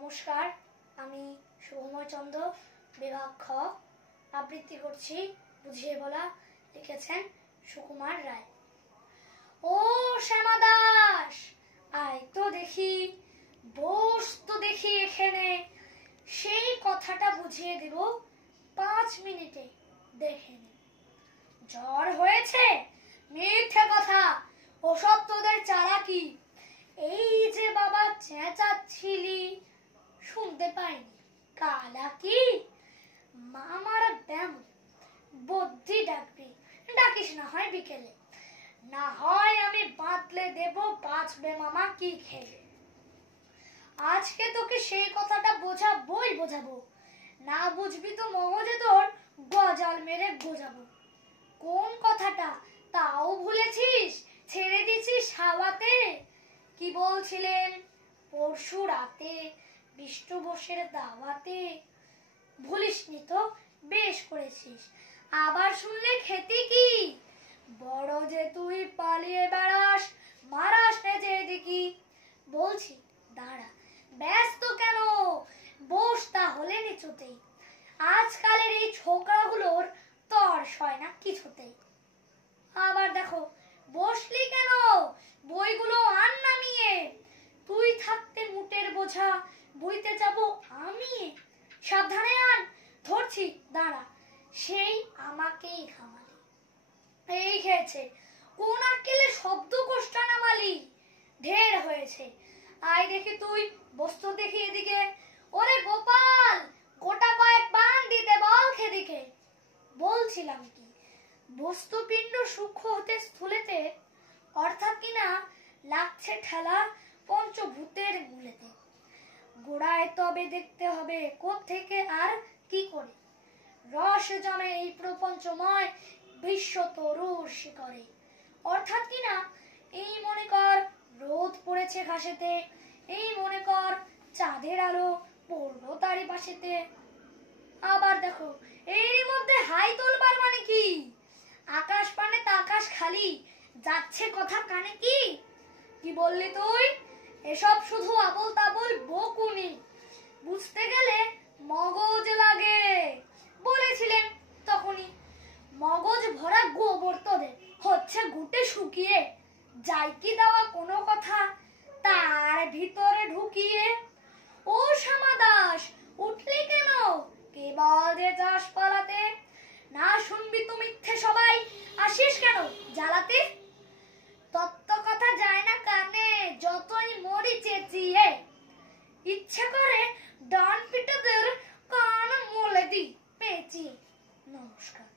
নমস্কার, আমি শুভময় চন্দ্র, বিভাগ খ, আবৃত্তি করছি বুঝিয়ে বলা। লিখেছেন সুকুমার রায়। ও শ্যামা দাস, আয় তো দেখি, বস তো দেখি এখানে, সেই কথাটা বুঝিয়ে দেব 5 মিনিটে, দেখে নে। জ্বর হয়েছে? মিথ্যে কথা, ওসব তোদের চালাকি। এই যে বাবা চেঁচাচ্ছিলি, শুনতে পাইনি? কালাকি মামার ব্যাম, বদ্যি ডাকবি, ডাকিস না হয় বিকেলে, না হয় আমি বাতলে দেব বাঁচবে মামা কি খেলে। আজকে তোকে সেই কথাটা বোঝাবো, না বুঝবি তো মগজে তোর গজাল মেরে বোঝাবো। কোন কথাটা তাও ভুলেছিস? ছেড়ে দিছিস হাওয়াতে? কি বলছিলেন পরশু রাতে বিষ্ণু বোসের দাওয়াতে? ভুলিসনি তো, বেশ করেছিস। আবার শুনলে খেতি কি? বড় যে তুই পালিয়ে বেড়াস, মারাস না যে এদিকি। বলছি দাঁড়া, ব্যস্ত কেন? বস তাহলে নিচুতেই। আজকালের এই ছোকরাগুলোর তর সয় না কিছুতেই। আবার দেখো, বসলি কেন? বইগুলো আন নামিয়ে। তুই থাকতে মুটের বোঝা বইতে যাব আমি। সাবধানে আন, ধরছি দাঁড়া। সেই আমাকেই ঘামালি, এই খেয়েছে। কোন আক্কেলে শব্দ কোষ্টা নামালি? ঢের হয়েছে, আয় দেখি তুই, বস্তু দেখি এদিকে। ওরে গোপাল, গোটা কয়েক বান দিতে বল খেদিকে। বলছিলাম কি, বস্তুপিণ্ড সূক্ষ্ম হতে স্থূলেতে, অর্থাৎ কিনা লাগছে ঠেলা পঞ্চভূতের মূলেতে। গোড়ায় তবে দেখতে হবে কোত্থেকে আর কি করে রস জমে এই প্রপঞ্চময় বিশ্ব তরুর শিকরে। অর্থাৎ কিনা এই মনে কর রোদ পড়েছে ঘাসেতে, এই মনে কর চাঁদের আলো পড়লো তারই পাশেতে। আবার দেখো, এরই মধ্যে হাই তোলবার মানে কি? আকাশ পানে তা আকাশ খালি, যাচ্ছে কথা কানে কি? কি বললি তুই? এসব শুধু আবল তাবল বকুনি, বুঝতে গেলে মগজ লাগে। বলেছিলেন তখনই, মগজ ভরা গোবর তোদের, হচ্ছে গুটে শুকিয়ে, যাই কি দেওয়া কোনো কথা তার ভিতরে ঢুকিয়ে। ও শ্যামা দাস, উঠলি কেন? কেবল যে চাষ পালাতে, না শুনবি তো মিথ্যে সবাই, আসিস কেন জ্বালাতে? তত্ত্ব কথা যায় না কানে, যতই মরি চেঁচিয়ে। ইচ্ছে করে ডান পিঠেদের কান মলে দি পেঁচিয়ে। নমস্কার।